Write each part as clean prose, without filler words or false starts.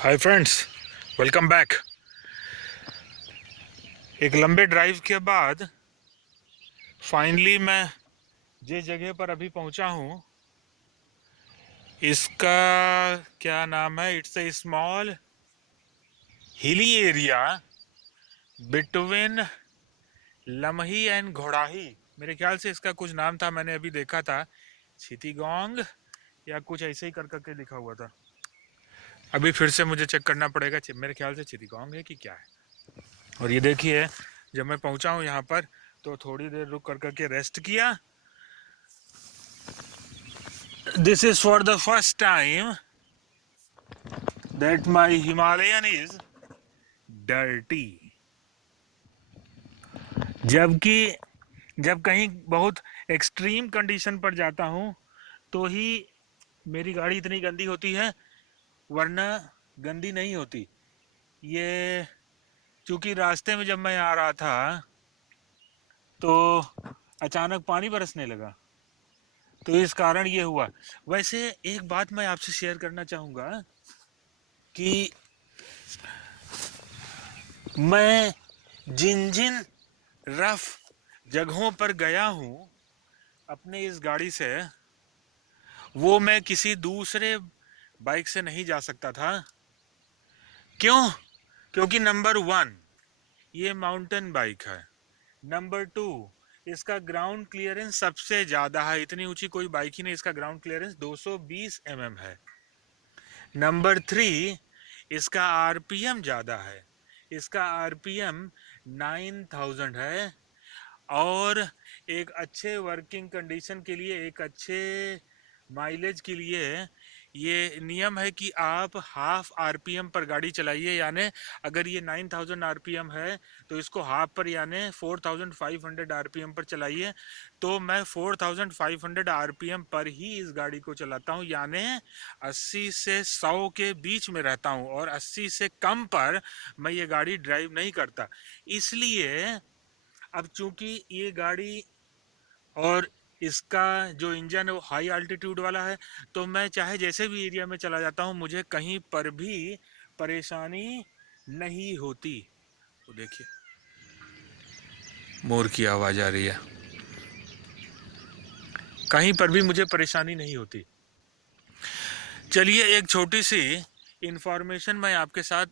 Hi friends, welcome back. एक लंबे drive के बाद फाइनली मैं जिस जगह पर अभी पहुंचा हूं, इसका क्या नाम है? It's a small hilly area between Lamhi and घोड़ाही। मेरे ख्याल से इसका कुछ नाम था, मैंने अभी देखा था, छितिगोंग या कुछ ऐसे ही कर करके लिखा हुआ था। अभी फिर से मुझे चेक करना पड़ेगा। मेरे ख्याल से छितिगोंग है कि क्या है। और ये देखिए, जब मैं पहुंचा हूं यहाँ पर तो थोड़ी देर रुक कर करके रेस्ट किया। This is for the first time that my Himalayan is dirty. जबकि जब कहीं बहुत एक्सट्रीम कंडीशन पर जाता हूँ तो ही मेरी गाड़ी इतनी गंदी होती है, वरना गंदी नहीं होती। ये चूंकि रास्ते में जब मैं आ रहा था तो अचानक पानी बरसने लगा, तो इस कारण ये हुआ। वैसे एक बात मैं आपसे शेयर करना चाहूँगा कि मैं जिन जिन रफ जगहों पर गया हूँ अपने इस गाड़ी से, वो मैं किसी दूसरे बाइक से नहीं जा सकता था। क्यों? क्योंकि नंबर वन, ये माउंटेन बाइक है। नंबर टू, इसका ग्राउंड क्लियरेंस सबसे ज़्यादा है। इतनी ऊंची कोई बाइक ही नहीं, इसका ग्राउंड क्लियरेंस 220 है। नंबर थ्री, इसका आरपीएम ज़्यादा है। इसका आरपीएम 9000 है। और एक अच्छे वर्किंग कंडीशन के लिए, एक अच्छे माइलेज के लिए ये नियम है कि आप हाफ आरपीएम पर गाड़ी चलाइए। यानी अगर ये 9000 आरपीएम है तो इसको हाफ पर यानी 4500 आरपीएम पर चलाइए। तो मैं 4500 आरपीएम पर ही इस गाड़ी को चलाता हूँ, यानी 80 से 100 के बीच में रहता हूँ, और 80 से कम पर मैं ये गाड़ी ड्राइव नहीं करता। इसलिए अब चूंकि ये गाड़ी और इसका जो इंजन है वो हाई अल्टीट्यूड वाला है, तो मैं चाहे जैसे भी एरिया में चला जाता हूँ मुझे कहीं पर भी परेशानी नहीं होती। तो देखिए, मोर की आवाज़ आ रही है। कहीं पर भी मुझे परेशानी नहीं होती। चलिए, एक छोटी सी इंफॉर्मेशन मैं आपके साथ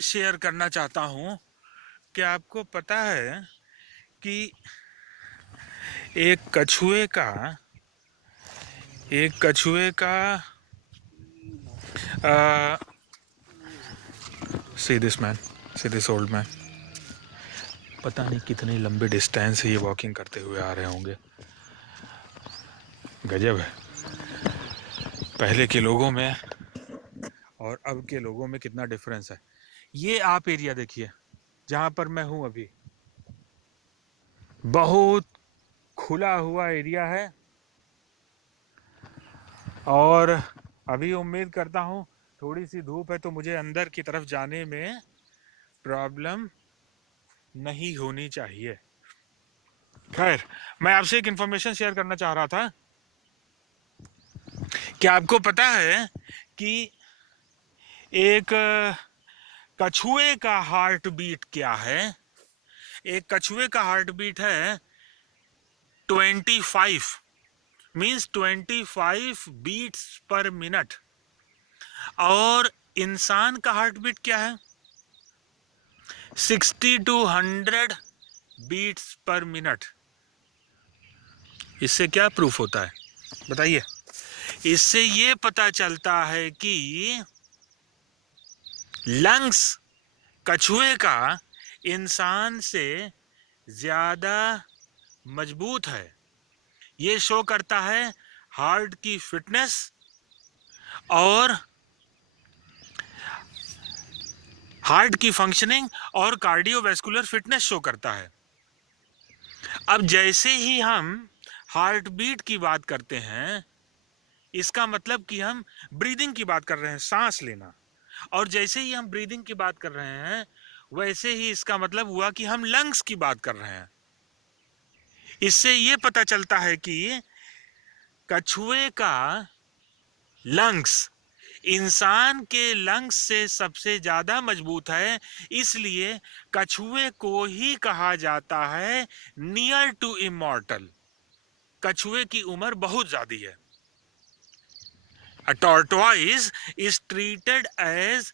शेयर करना चाहता हूँ। क्या आपको पता है कि एक कछुए का see this man, see this old man, पता नहीं कितनी लंबी डिस्टेंस से ये वॉकिंग करते हुए आ रहे होंगे। गजब है, पहले के लोगों में और अब के लोगों में कितना डिफरेंस है। ये आप एरिया देखिए जहाँ पर मैं हूँ अभी, बहुत खुला हुआ एरिया है। और अभी उम्मीद करता हूँ थोड़ी सी धूप है तो मुझे अंदर की तरफ जाने में प्रॉब्लम नहीं होनी चाहिए। खैर, मैं आपसे एक इंफॉर्मेशन शेयर करना चाह रहा था। क्या आपको पता है कि एक कछुए का हार्ट बीट क्या है? एक कछुए का हार्ट बीट है 25, मीन्स 25 बीट्स पर मिनट। और इंसान का हार्ट बीट क्या है? 60 to 100 बीट्स पर मिनट। इससे क्या प्रूफ होता है बताइए? इससे ये पता चलता है कि लंग्स कछुए का इंसान से ज्यादा मजबूत है। ये शो करता है हार्ट की फिटनेस और हार्ट की फंक्शनिंग और कार्डियोवैस्कुलर फिटनेस शो करता है। अब जैसे ही हम हार्ट बीट की बात करते हैं, इसका मतलब कि हम ब्रीदिंग की बात कर रहे हैं, सांस लेना। और जैसे ही हम ब्रीदिंग की बात कर रहे हैं, वैसे ही इसका मतलब हुआ कि हम लंग्स की बात कर रहे हैं। इससे ये पता चलता है कि कछुए का लंग्स इंसान के लंग्स से सबसे ज्यादा मजबूत है, इसलिए कछुए को ही कहा जाता है नियर टू इमॉर्टल। कछुए की उम्र बहुत ज्यादा है। A tortoise is treated as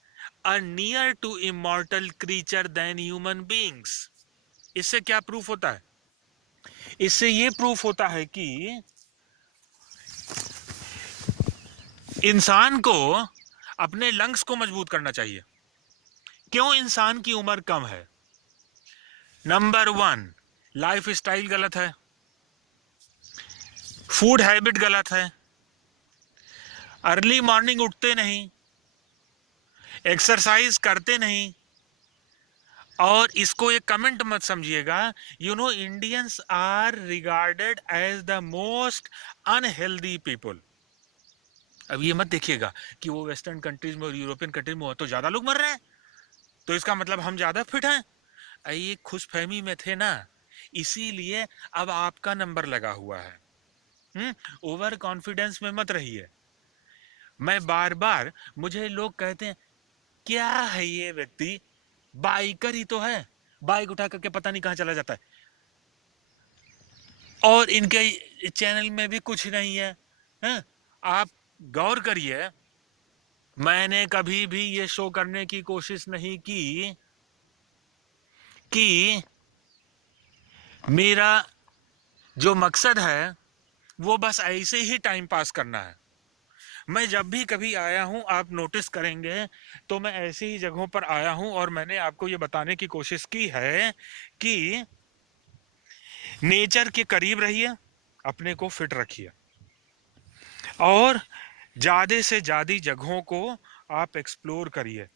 a near to immortal creature than human beings. इससे क्या प्रूफ होता है? इससे ये प्रूफ होता है कि इंसान को अपने लंग्स को मजबूत करना चाहिए। क्यों इंसान की उम्र कम है? नंबर 1, लाइफ स्टाइल गलत है, फूड हैबिट गलत है, अर्ली मॉर्निंग उठते नहीं, एक्सरसाइज करते नहीं। और इसको एक कमेंट मत समझिएगा, Indians are regarded as the most unhealthy people. अब ये मत देखिएगा कि वो वेस्टर्न कंट्रीज में और यूरोपियन कंट्रीज में तो ज्यादा लोग मर रहे हैं, तो इसका मतलब हम ज्यादा फिट हैं। ये खुशफहमी में थे ना, इसीलिए अब आपका नंबर लगा हुआ है। ओवर कॉन्फिडेंस में मत रहिए। मैं बार बार, मुझे लोग कहते हैं क्या है ये व्यक्ति, बाइकर ही तो है, बाइक उठा करके पता नहीं कहां चला जाता है, और इनके चैनल में भी कुछ नहीं है। आप गौर करिए, मैंने कभी भी ये शो करने की कोशिश नहीं की कि मेरा जो मकसद है वो बस ऐसे ही टाइम पास करना है। मैं जब भी कभी आया हूं, आप नोटिस करेंगे, तो मैं ऐसी ही जगहों पर आया हूं और मैंने आपको ये बताने की कोशिश की है कि नेचर के करीब रहिए, अपने को फिट रखिए, और ज्यादा से ज्यादा जगहों को आप एक्सप्लोर करिए।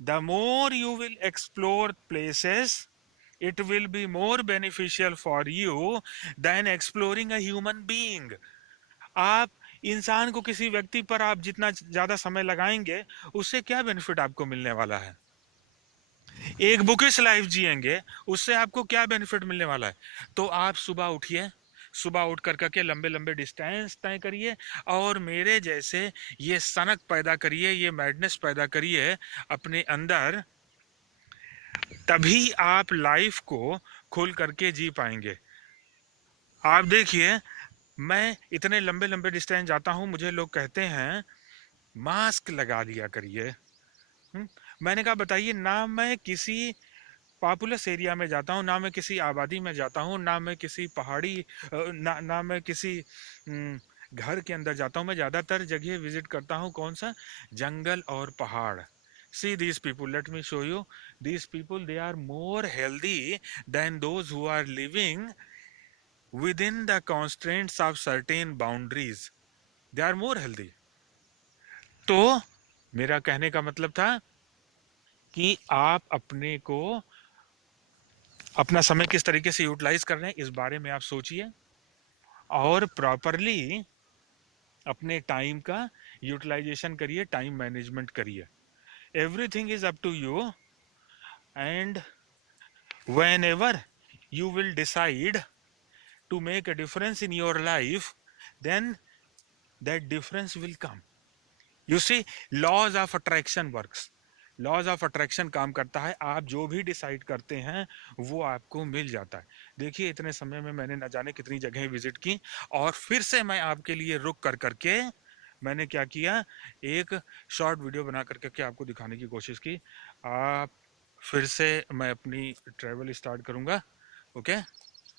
The more you will explore places, it will be more beneficial for you than exploring a human being. आप इंसान को, किसी व्यक्ति पर आप जितना ज्यादा समय लगाएंगे, उससे क्या बेनिफिट आपको मिलने वाला है? एक बुकिश लाइफ जिएंगे, उससे आपको क्या बेनिफिट मिलने वाला है? तो आप सुबह उठिए, सुबह उठ कर के लंबे लंबे डिस्टेंस तय करिए, और मेरे जैसे ये सनक पैदा करिए, ये मैडनेस पैदा करिए अपने अंदर, तभी आप लाइफ को खोल करके जी पाएंगे। आप देखिए, मैं इतने लंबे लंबे डिस्टेंस जाता हूं, मुझे लोग कहते हैं मास्क लगा लिया करिए। मैंने कहा बताइए, ना मैं किसी पॉपुलस एरिया में जाता हूँ, ना मैं किसी आबादी में जाता हूँ, ना मैं किसी पहाड़ी, ना मैं किसी घर के अंदर जाता हूँ। मैं ज़्यादातर जगह विजिट करता हूँ, कौन सा? जंगल और पहाड़। See these people, let me show you. These people, they are more healthy than those who are living within the constraints of certain boundaries. They are more healthy. तो मेरा कहने का मतलब था कि आप अपने को, अपना समय किस तरीके से यूटिलाइज कर रहे हैं, इस बारे में आप सोचिए, और प्रॉपरली अपने टाइम का यूटिलाइजेशन करिए, टाइम मैनेजमेंट करिए। Everything is up to you, and whenever you will decide to make a difference in your life, then that difference will come. You see, laws of attraction works. Laws of attraction काम करता है, आप जो भी decide करते हैं वो आपको मिल जाता है। देखिए, इतने समय में मैंने न जाने कितनी जगह विजिट की, और फिर से मैं आपके लिए रुक कर करके मैंने क्या किया, एक शॉर्ट वीडियो बना करके आपको दिखाने की कोशिश की। आप फिर से मैं अपनी ट्रैवल स्टार्ट करूंगा। Okay,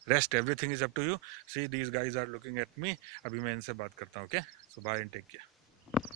rest, everything is up to you. See these guys are looking at me. अभी मैं इनसे बात करता हूँ। Okay, so bye and take care.